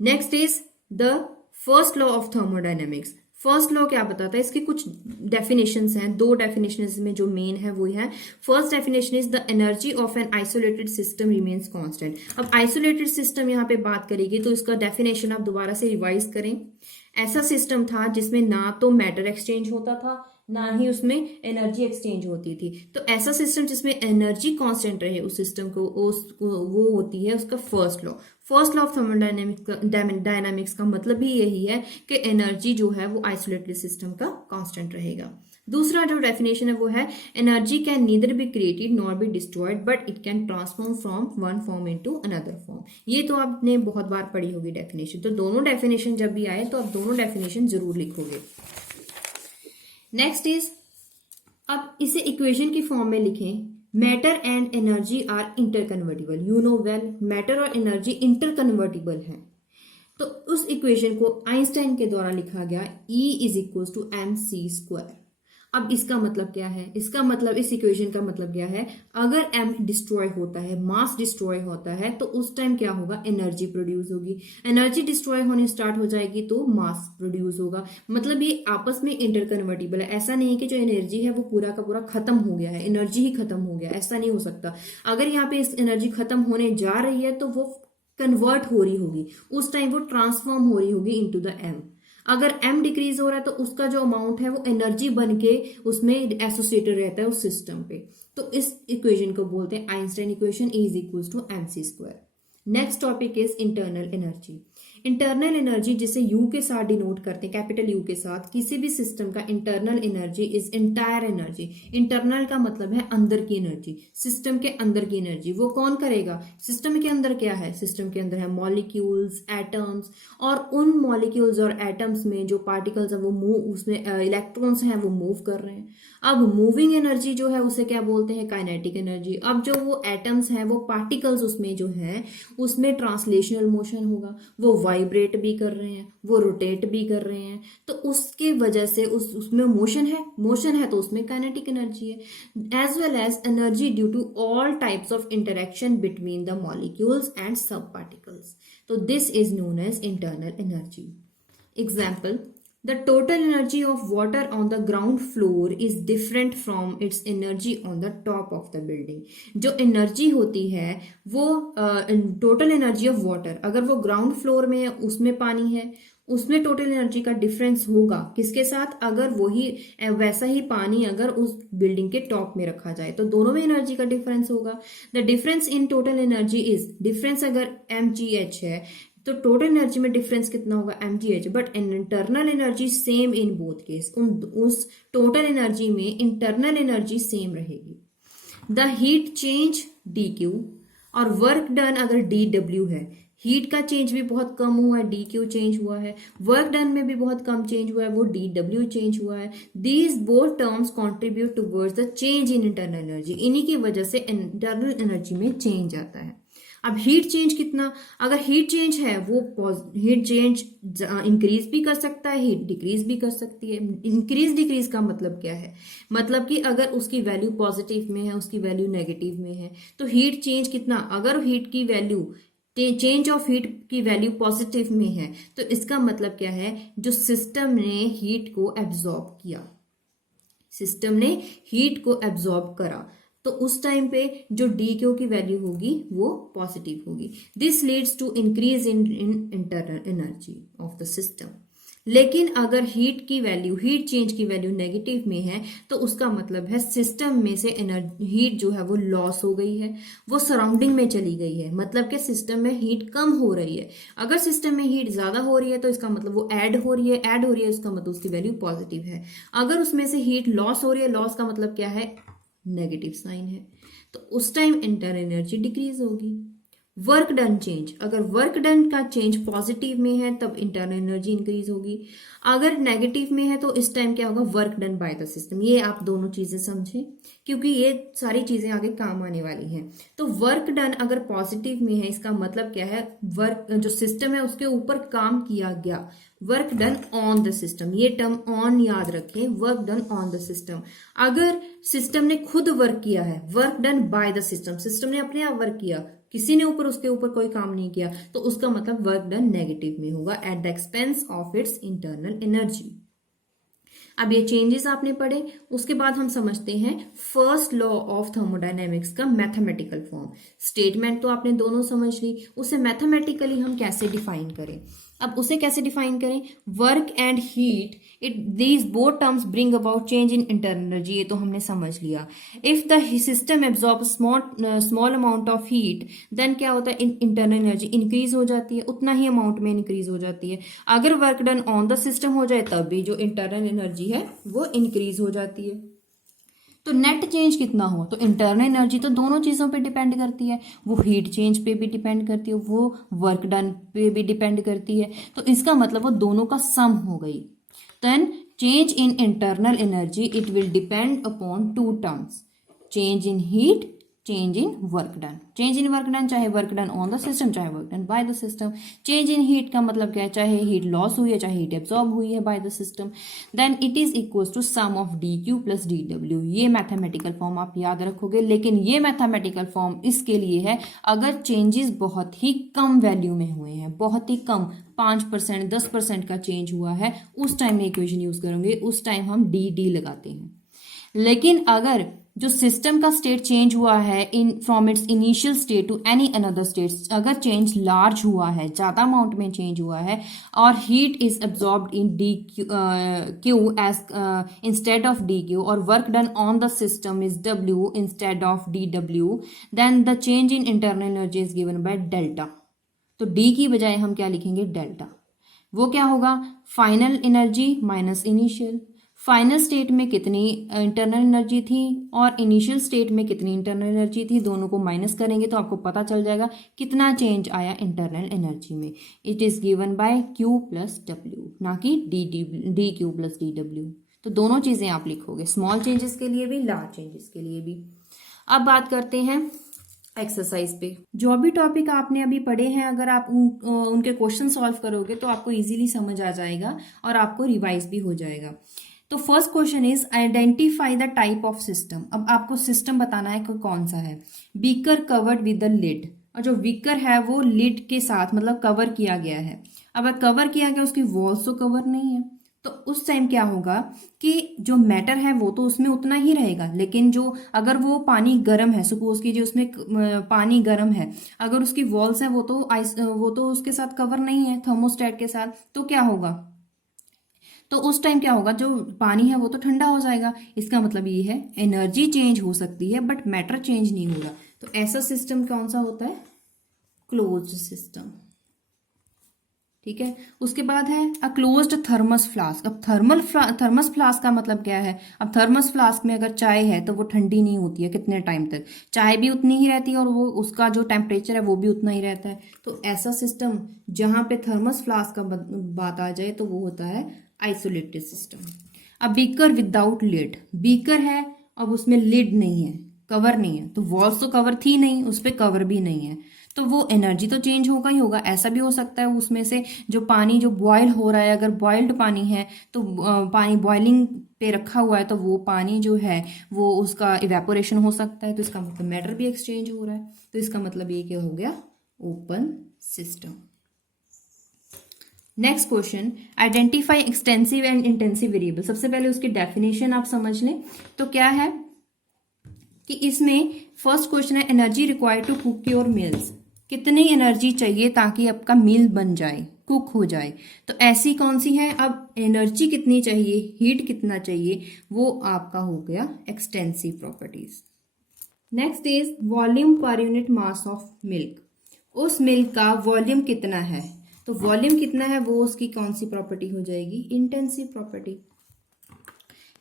Next is the first law of thermodynamics. First law क्या बताता है, इसकी कुछ डेफिनेशंस हैं, दो डेफिनेशंस में जो मेन है वो है। First definition is the energy of an isolated system remains constant. अब आइसोलेटेड सिस्टम यहाँ पे बात करेगी तो इसका डेफिनेशन आप दोबारा से रिवाइज करें। ऐसा सिस्टम था जिसमें ना तो मैटर एक्सचेंज होता था ना ही उसमें एनर्जी एक्सचेंज होती थी। तो ऐसा सिस्टम जिसमें एनर्जी कांस्टेंट रहे उस सिस्टम को वो होती है उसका first law. First law of thermodynamics का मतलब भी यही है कि एनर्जी जो है वो आइसोलेटेड सिस्टम का कांस्टेंट रहेगा। दूसरा जो डेफिनेशन है वो है energy can neither be created nor be destroyed but it can transform from one form into another form. ये तो आपने बहुत बार पढ़ी होगी डेफिनेशन, तो दोनों डेफिनेशन जब भी आए तो आप दोनों डेफिनेशन जरूर लिखोगे। नेक्स्ट इज, अब इसे इक्वेशन की फॉर्म में लिखें। Matter and energy are interconvertible. You know well, matter और एनर्जी इंटरकन्वर्टिबल है। तो उस इक्वेशन को आइंस्टाइन के द्वारा लिखा गया E is equal to mc²। अब इसका मतलब क्या है, इसका मतलब इस इक्वेशन का मतलब क्या है, अगर m डिस्ट्रॉय होता है, मास डिस्ट्रॉय होता है तो उस टाइम क्या होगा, एनर्जी प्रोड्यूस होगी। एनर्जी डिस्ट्रॉय होने स्टार्ट हो जाएगी तो मास प्रोड्यूस होगा। मतलब ये आपस में इंटरकन्वर्टिबल है। ऐसा नहीं है कि जो एनर्जी है वो पूरा का पूरा खत्म हो गया है, एनर्जी ही खत्म हो गया, ऐसा नहीं हो सकता। अगर यहाँ पे इस एनर्जी खत्म होने जा रही है तो वो कन्वर्ट हो रही होगी, उस टाइम वो ट्रांसफॉर्म हो रही होगी इनटू द m। अगर m डिक्रीज हो रहा है तो उसका जो अमाउंट है वो एनर्जी बन के उसमें एसोसिएटेड रहता है उस सिस्टम पे। तो इस इक्वेशन को बोलते हैं Einstein equation, E is equal to mc²। Next topic is internal energy. Internal energy जिसे U के साथ डिनोट करते हैं, कैपिटल U के साथ, किसी भी सिस्टम का internal energy is entire energy. Internal का मतलब है अंदर की एनर्जी, सिस्टम के अंदर की एनर्जी। वो कौन करेगा, सिस्टम के अंदर क्या है, सिस्टम के अंदर है मॉलिक्यूल्स, एटम्स, और उन मॉलिक्यूल्स और एटम्स में जो पार्टिकल्स है वो मूव, उसमें इलेक्ट्रॉन्स हैं वो मूव कर रहे हैं। अब मूविंग एनर्जी जो है उसे क्या बोलते हैं, काइनेटिक एनर्जी। अब जो वो एटम्स हैं, वो पार्टिकल्स उसमें जो है उसमें ट्रांसलेशनल मोशन होगा, वो वाइब्रेट भी कर रहे हैं, वो रोटेट भी कर रहे हैं, तो उसके वजह से उसमें मोशन है तो उसमें काइनेटिक एनर्जी है। As well as energy due to all types of interaction between the molecules and sub particles. तो this is known as internal energy. Example, the total energy of water on the ground floor is different from its energy on the top of the building। जो energy होती है वो total energy of water, अगर वो ground floor में है उसमें पानी है, उसमें टोटल एनर्जी का डिफरेंस होगा किसके साथ, अगर वही वैसा ही पानी अगर उस बिल्डिंग के टॉप में रखा जाए तो दोनों में एनर्जी का डिफरेंस होगा। The difference in total energy is, difference अगर mgh है तो टोटल एनर्जी में डिफरेंस कितना होगा, mgh, but internal energy same in both case. उस टोटल एनर्जी में इंटरनल एनर्जी सेम रहेगी। द हीट चेंज dq और वर्क डन अगर dw है, हीट का चेंज भी बहुत कम हुआ है, dq चेंज हुआ है, वर्क डन में भी बहुत कम चेंज हुआ है, वो dw चेंज हुआ है। These both terms contribute towards the change in internal energy. इन्हीं की वजह से इंटरनल एनर्जी में चेंज आता है। अब हीट चेंज कितना, अगर हीट चेंज है वो हीट चेंज इंक्रीज भी कर सकता है, हीट डिक्रीज भी कर सकती है। इंक्रीज डिक्रीज का मतलब क्या है, मतलब कि अगर उसकी वैल्यू पॉजिटिव में है, उसकी वैल्यू नेगेटिव में है, तो हीट चेंज कितना, अगर हीट की वैल्यू चेंज ऑफ हीट की वैल्यू पॉजिटिव में है, तो इसका मतलब क्या है, जो सिस्टम ने हीट को एब्जॉर्ब किया, सिस्टम ने हीट को एब्जॉर्ब करा, तो उस टाइम पे जो डी क्यू की वैल्यू होगी वो पॉजिटिव होगी। This leads to increase in internal energy of the system. लेकिन अगर हीट की वैल्यू, हीट चेंज की वैल्यू नेगेटिव में है, तो उसका मतलब है सिस्टम में से एनर्जी, हीट जो है वो लॉस हो गई है, वो सराउंडिंग में चली गई है, मतलब कि सिस्टम में हीट कम हो रही है। अगर सिस्टम में हीट ज्यादा हो रही है तो इसका मतलब वो ऐड हो रही है, ऐड हो रही है इसका मतलब उसकी वैल्यू पॉजिटिव है। अगर उसमें से हीट लॉस हो रही है, लॉस का मतलब क्या है, नेगेटिव साइन है, तो उस टाइम इंटरनल एनर्जी डिक्रीज होगी। वर्क डन चेंज, अगर वर्क डन का चेंज पॉजिटिव में है तब इंटरनल एनर्जी इंक्रीज होगी, अगर नेगेटिव में है तो इस टाइम क्या होगा, work done by the system. ये आप दोनों चीजें समझें क्योंकि ये सारी चीजें आगे काम आने वाली हैं। तो वर्क डन अगर पॉजिटिव में है, इसका मतलब क्या है, वर्क जो सिस्टम है उसके ऊपर काम किया गया, work done on the system, ये टर्म ऑन याद रखें, work done on the system. अगर सिस्टम ने खुद वर्क किया है, work done by the system, system ने अपने आप वर्क किया, किसी ने उसके ऊपर कोई काम नहीं किया, तो उसका मतलब वर्क डन नेगेटिव में होगा, at the expense of its internal energy. अब ये चेंजेस आपने पढ़े, उसके बाद हम समझते हैं फर्स्ट लॉ ऑफ थर्मोडायनेमिक्स का मैथमेटिकल फॉर्म। स्टेटमेंट तो आपने दोनों समझ ली, उसे मैथमेटिकली हम कैसे डिफाइन करें। अब उसे कैसे डिफाइन करें, work and heat, it these both terms bring about change in internal energy, ये तो हमने समझ लिया। If the system absorb small amount of heat, then क्या होता है, इंटरनल एनर्जी इंक्रीज हो जाती है, उतना ही अमाउंट में इंक्रीज हो जाती है। अगर work done on the system हो जाए तब भी जो इंटरनल एनर्जी है वो इंक्रीज हो जाती है। तो नेट चेंज कितना हो, तो इंटरनल एनर्जी तो दोनों चीज़ों पे डिपेंड करती है, वो हीट चेंज पे भी डिपेंड करती है, वो वर्क डन पे भी डिपेंड करती है, तो इसका मतलब वो दोनों का सम हो गई। Then change in internal energy it will depend upon two terms, change in heat, change in work done. Change in work done चाहे work done on the system चाहे work done by the system. Change in heat का मतलब क्या है, चाहे heat loss हुई है चाहे हीट एब्जॉर्ब हुई है by the system. Then it is equals to sum of D Q plus D W. ये मैथमेटिकल फॉर्म आप याद रखोगे, लेकिन ये मैथमेटिकल फॉर्म इसके लिए है अगर चेंजेस बहुत ही कम वैल्यू में हुए हैं, बहुत ही कम, 5% 10% का चेंज हुआ है, उस टाइम में इक्वेशन यूज करेंगे, उस टाइम हम डी डी लगाते हैं। लेकिन अगर जो सिस्टम का स्टेट चेंज हुआ है in from its initial state to any another state, अगर चेंज लार्ज हुआ है, ज्यादा अमाउंट में चेंज हुआ है, और heat is absorbed in D Q as instead of D Q, और work done on the system is W instead of D W, then the change in internal energy is given by delta. तो D की बजाय हम क्या लिखेंगे, delta. वो क्या होगा, final energy minus initial. Final state में कितनी इंटरनल एनर्जी थी और इनिशियल स्टेट में कितनी इंटरनल एनर्जी थी, दोनों को माइनस करेंगे तो आपको पता चल जाएगा कितना चेंज आया इंटरनल एनर्जी में। It is given bye Q plus W, ना कि D Q plus D W. तो दोनों चीजें आप लिखोगे, स्मॉल चेंजेस के लिए भी, लार्ज चेंजेस के लिए भी। अब बात करते हैं एक्सरसाइज पे। जो भी टॉपिक आपने अभी पढ़े हैं, अगर आप उनके क्वेश्चन सॉल्व करोगे तो आपको इजीली समझ आ जाएगा और आपको रिवाइज भी हो जाएगा। तो first question is identify the type of system. अब आपको सिस्टम बताना है कि कौन सा है। Beaker covered with the lid, और जो बीकर है वो लिड के साथ मतलब कवर किया गया है। अब कवर किया गया, उसकी वॉल्स तो कवर नहीं है, तो उस टाइम क्या होगा कि जो मैटर है वो तो उसमें उतना ही रहेगा, लेकिन जो अगर वो पानी गर्म है, सपोज कीजिए उसमें पानी गर्म है, अगर उसकी वॉल्स है वो तो उसके साथ कवर नहीं है थर्मोस्टेट के साथ, तो क्या होगा, तो उस टाइम क्या होगा, जो पानी है वो तो ठंडा हो जाएगा। इसका मतलब ये है एनर्जी चेंज हो सकती है बट मैटर चेंज नहीं होगा। तो ऐसा सिस्टम कौन सा होता है, क्लोज्ड सिस्टम। ठीक है, उसके बाद है अ क्लोज्ड थर्मस फ्लास्क। अब थर्मस फ्लास्क का मतलब क्या है, अब थर्मस फ्लास्क में अगर चाय है तो वो ठंडी नहीं होती है कितने टाइम तक, चाय भी उतनी ही रहती है और वो उसका जो टेम्परेचर है वो भी उतना ही रहता है। तो ऐसा सिस्टम जहां पे थर्मस फ्लास्क का बात आ जाए तो वो होता है आइसोलेटेड सिस्टम। अब बीकर विदाउट लिड, बीकर है अब उसमें लिड नहीं है, कवर नहीं है, तो वॉल्स तो कवर थी नहीं, उस पर कवर भी नहीं है, तो वो एनर्जी तो चेंज होगा ही होगा। ऐसा भी हो सकता है उसमें से जो पानी जो बॉयल हो रहा है, अगर बॉइल्ड पानी है तो पानी बॉइलिंग पे रखा हुआ है तो वो पानी जो है वो उसका इवेपोरेशन हो सकता है, तो इसका मतलब मैटर भी एक्सचेंज हो रहा है। तो इसका मतलब ये क्या हो गया, open system. Next question, identify extensive and intensive variable. सबसे पहले उसकी डेफिनेशन आप समझ लें। तो क्या है कि इसमें फर्स्ट क्वेश्चन है energy required to cook your meals. कितनी एनर्जी चाहिए ताकि आपका मील बन जाए, कुक हो जाए। तो ऐसी कौन सी है, अब एनर्जी कितनी चाहिए, हीट कितना चाहिए, वो आपका हो गया extensive properties. Next is volume per unit mass of milk. उस मिल्क का वॉल्यूम कितना है, तो वॉल्यूम कितना है वो उसकी कौन सी प्रॉपर्टी हो जाएगी, intensive property.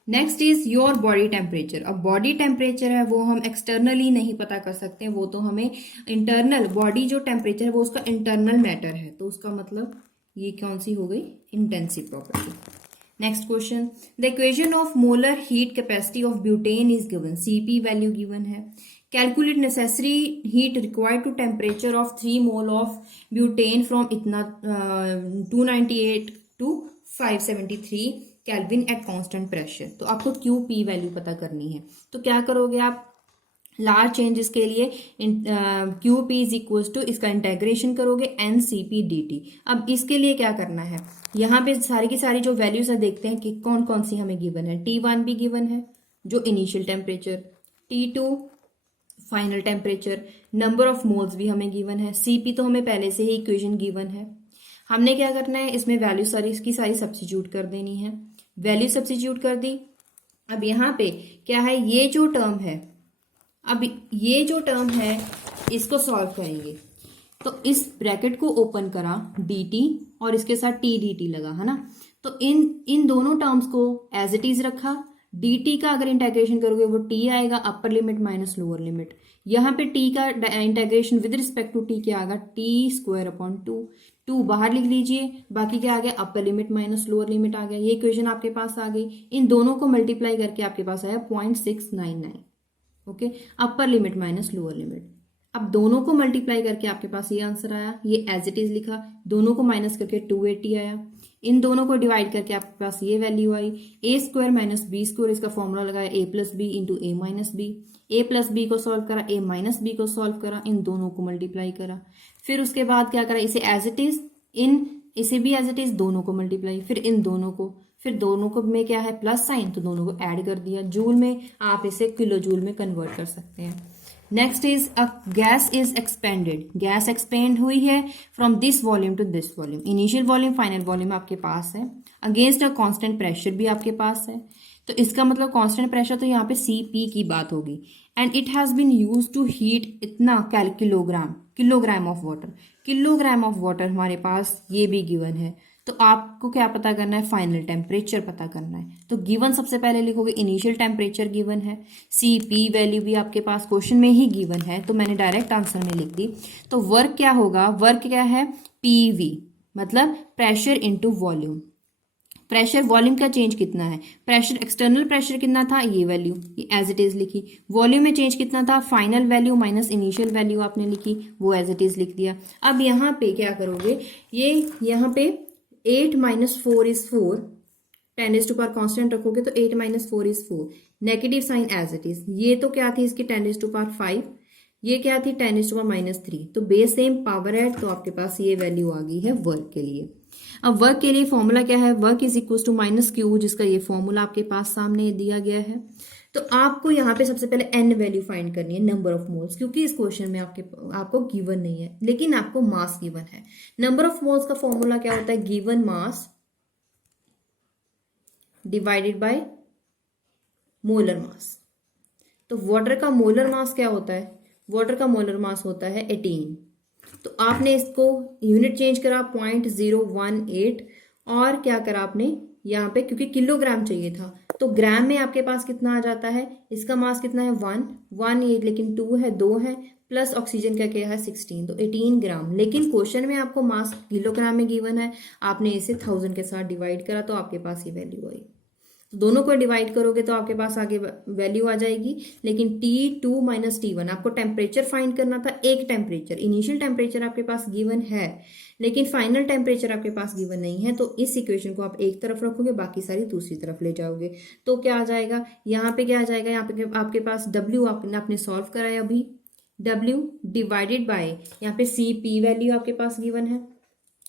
Next is your body temperature. अब बॉडी टेम्परेचर है वो हम एक्सटर्नली नहीं पता कर सकते, वो तो हमें इंटरनल, बॉडी जो टेम्परेचर है वो उसका इंटरनल मैटर है, तो उसका मतलब ये कौन सी हो गई, intensive property. Next question, the equation of molar heat capacity of butane is given. CP value given है। Calculate necessary heat required to temperature of 3 mole of butane from इतना 298 to 573 kelvin at constant pressure. तो आपको Q P value पता करनी है। तो क्या करोगे आप, लार्ज चेंजेस के लिए Q P is equal to इसका इंटेग्रेशन करोगे N C P D T. अब इसके लिए क्या करना है, यहाँ पे सारी की सारी जो वैल्यूज है देखते हैं कि कौन कौन सी हमें गिवन है। T1 भी गिवन है जो initial temperature, T2 final temperature, number of moles भी हमें गिवन है, Cp तो हमें पहले से ही इक्वेशन गिवन है। हमने क्या करना है, इसमें वैल्यू सारी इसकी सारी सब्स्टिट्यूट कर देनी है। वैल्यू सब्स्टिट्यूट कर दी। अब यहाँ पे क्या है, ये जो टर्म है, अब ये जो टर्म है इसको सॉल्व करेंगे। तो इस ब्रैकेट को ओपन करा dt और इसके साथ t dt लगा, है ना। तो इन दोनों टर्म्स को एज इट इज रखा। dt का अगर इंटेग्रेशन करोगे वो t आएगा, upper limit minus lower limit. यहाँ पे t का integration with respect to t क्या आएगा, t² 2 बाहर लिख लीजिए, बाकी क्या आ गया, upper limit minus lower limit आ गया। ये इक्वेशन आपके पास आ गई। इन दोनों को मल्टीप्लाई करके आपके पास आया 0.699। ओके, अपर लिमिट माइनस लोअर लिमिट। अब दोनों को मल्टीप्लाई करके आपके पास ये आंसर आया, ये एज इट इज लिखा, दोनों को माइनस करके 280 आया। इन दोनों को डिवाइड करके आपके पास ये वैल्यू आई, a² माइनस b²। इसका फॉर्मूला लगाया a plus B into a minus B. a plus B को सॉल्व करा, a माइनस बी को सॉल्व करा, इन दोनों को मल्टीप्लाई करा। फिर उसके बाद क्या करा, इसे एज इट इज, इसे भी एज इट इज, दोनों को मल्टीप्लाई, फिर इन दोनों को, फिर दोनों को में क्या है प्लस साइन, तो दोनों को ऐड कर दिया। जूल में आप इसे किलो जूल में कन्वर्ट कर सकते हैं। Next is a gas is expanded. Gas expand हुई है from this volume to this volume. Initial volume final volume आपके पास है, अगेंस्ट अ कांस्टेंट प्रेशर भी आपके पास है। तो इसका मतलब कांस्टेंट प्रेशर, तो यहाँ पे Cp की बात होगी। And it has been use to heat इतना kilogram of water. Kilogram of water हमारे पास ये भी गिवन है। तो आपको क्या पता करना है, फाइनल टेम्परेचर पता करना है। तो गिवन सबसे पहले लिखोगे, इनिशियल टेम्परेचर गिवन है, Cp वैल्यू भी आपके पास क्वेश्चन में ही गिवन है, तो मैंने डायरेक्ट आंसर में लिख दी। तो वर्क क्या होगा, वर्क क्या है, PV मतलब pressure into volume. Pressure volume का चेंज कितना है, प्रेशर एक्सटर्नल प्रेशर कितना था, ये वैल्यू ये एज इट इज लिखी। वॉल्यूम में चेंज कितना था, final value minus initial value आपने लिखी, वो एज इट इज लिख दिया। अब यहाँ पे क्या करोगे, ये यहाँ पे 8 माइनस 4 इज 4, 10⁻⁴ कांस्टेंट रखोगे तो 8 minus 4 is 4, negative sign as it is. ये तो क्या थी इसकी 10⁻⁵, ये क्या थी 10⁻³ तो बेस सेम पावर है, तो आपके पास ये वैल्यू आ गई है वर्क के लिए। अब वर्क के लिए फॉर्मूला क्या है, work is equal to minus Q, जिसका ये फॉर्मूला आपके पास सामने दिया गया है। तो आपको यहाँ पे सबसे पहले n वैल्यू फाइंड करनी है, नंबर ऑफ मोल्स, क्योंकि इस क्वेश्चन में आपको गिवन नहीं है, लेकिन आपको मास गिवन है। नंबर ऑफ मोल्स का फॉर्मूला क्या होता है, given mass divided by molar mass. तो वाटर का मोलर मास क्या होता है, वाटर का मोलर मास होता है 18। तो आपने इसको यूनिट चेंज करा 0.018 और क्या करा आपने यहाँ पे, क्योंकि किलोग्राम चाहिए था तो ग्राम में आपके पास कितना आ जाता है, इसका मास कितना है 1 ये, लेकिन 2 है 2 है, प्लस ऑक्सीजन का क्या है 16, तो 18 ग्राम। लेकिन क्वेश्चन में आपको मास किलोग्राम में गिवन है, आपने इसे 1000 के साथ डिवाइड करा तो आपके पास ये वैल्यू आई। तो दोनों को डिवाइड करोगे तो आपके पास आगे वैल्यू आ जाएगी। लेकिन T2 माइनस T1 आपको टेम्परेचर फाइंड करना था, एक टेम्परेचर, इनिशियल टेम्परेचर आपके पास गिवन है लेकिन फाइनल टेम्परेचर आपके पास गिवन नहीं है। तो इस इक्वेशन को आप एक तरफ रखोगे, बाकी सारी दूसरी तरफ ले जाओगे, तो क्या आ जाएगा, यहाँ पे क्या आ जाएगा, यहाँ पे आपके पास W आपने सॉल्व करा है अभी, W डिवाइडेड बाय, यहाँ पे C P वैल्यू आपके पास गिवन है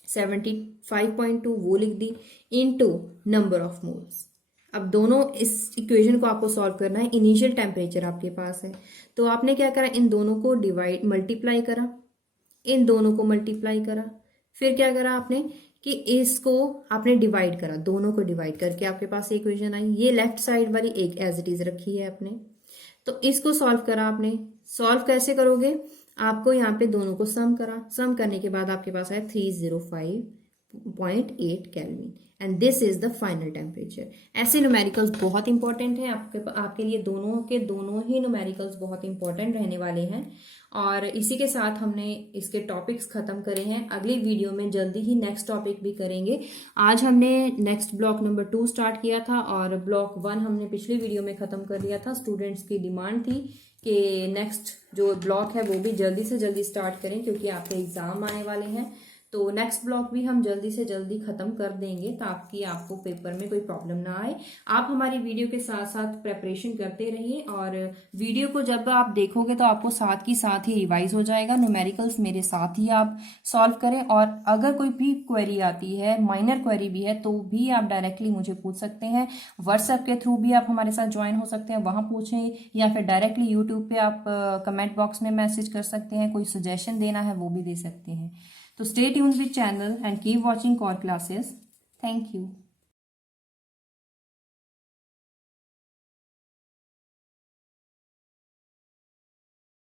75.2, वो लिख दी, इनटू नंबर ऑफ मोल्स। अब दोनों इस इक्वेशन को आपको सॉल्व करना है। इनिशियल टेम्परेचर आपके पास है, तो आपने क्या करा, इन दोनों को मल्टीप्लाई करा, इन दोनों को मल्टीप्लाई करा, फिर क्या करा आपने कि इसको आपने डिवाइड करा, दोनों को डिवाइड करके आपके पास इक्वेशन आई। ये लेफ्ट साइड वाली एक एज इट इज रखी है आपने, तो इसको सॉल्व करा आपने। सॉल्व कैसे करोगे, आपको यहाँ पे दोनों को सम करा, सम करने के बाद आपके पास आया 305.8 kelvin, and this is the final temperature. ऐसे न्यूमेरिकल्स बहुत इंपॉर्टेंट हैं आपके लिए, दोनों ही न्यूमेरिकल्स बहुत इंपॉर्टेंट रहने वाले हैं। और इसी के साथ हमने इसके टॉपिक्स खत्म करे हैं। अगली वीडियो में जल्दी ही नेक्स्ट टॉपिक भी करेंगे। आज हमने नेक्स्ट ब्लॉक नंबर 2 स्टार्ट किया था और ब्लॉक 1 हमने पिछली वीडियो में खत्म कर दिया था। स्टूडेंट्स की डिमांड थी कि नेक्स्ट जो ब्लॉक है वो भी जल्दी से जल्दी स्टार्ट करें, क्योंकि आपके एग्जाम आने वाले हैं। तो नेक्स्ट ब्लॉक भी हम जल्दी से जल्दी खत्म कर देंगे, ताकि आपको पेपर में कोई प्रॉब्लम ना आए। आप हमारी वीडियो के साथ साथ प्रेपरेशन करते रहिए, और वीडियो को जब आप देखोगे तो आपको साथ ही रिवाइज हो जाएगा। न्यूमेरिकल्स मेरे साथ ही आप सॉल्व करें, और अगर कोई भी क्वेरी आती है, माइनर क्वेरी भी है, तो भी आप डायरेक्टली मुझे पूछ सकते हैं। व्हाट्सएप के थ्रू भी आप हमारे साथ ज्वाइन हो सकते हैं, वहां पूछें, या फिर डायरेक्टली यूट्यूब पे आप कमेंट बॉक्स में मैसेज कर सकते हैं। कोई सजेशन देना है वो भी दे सकते हैं। So stay tuned with channel and keep watching core classes. Thank you.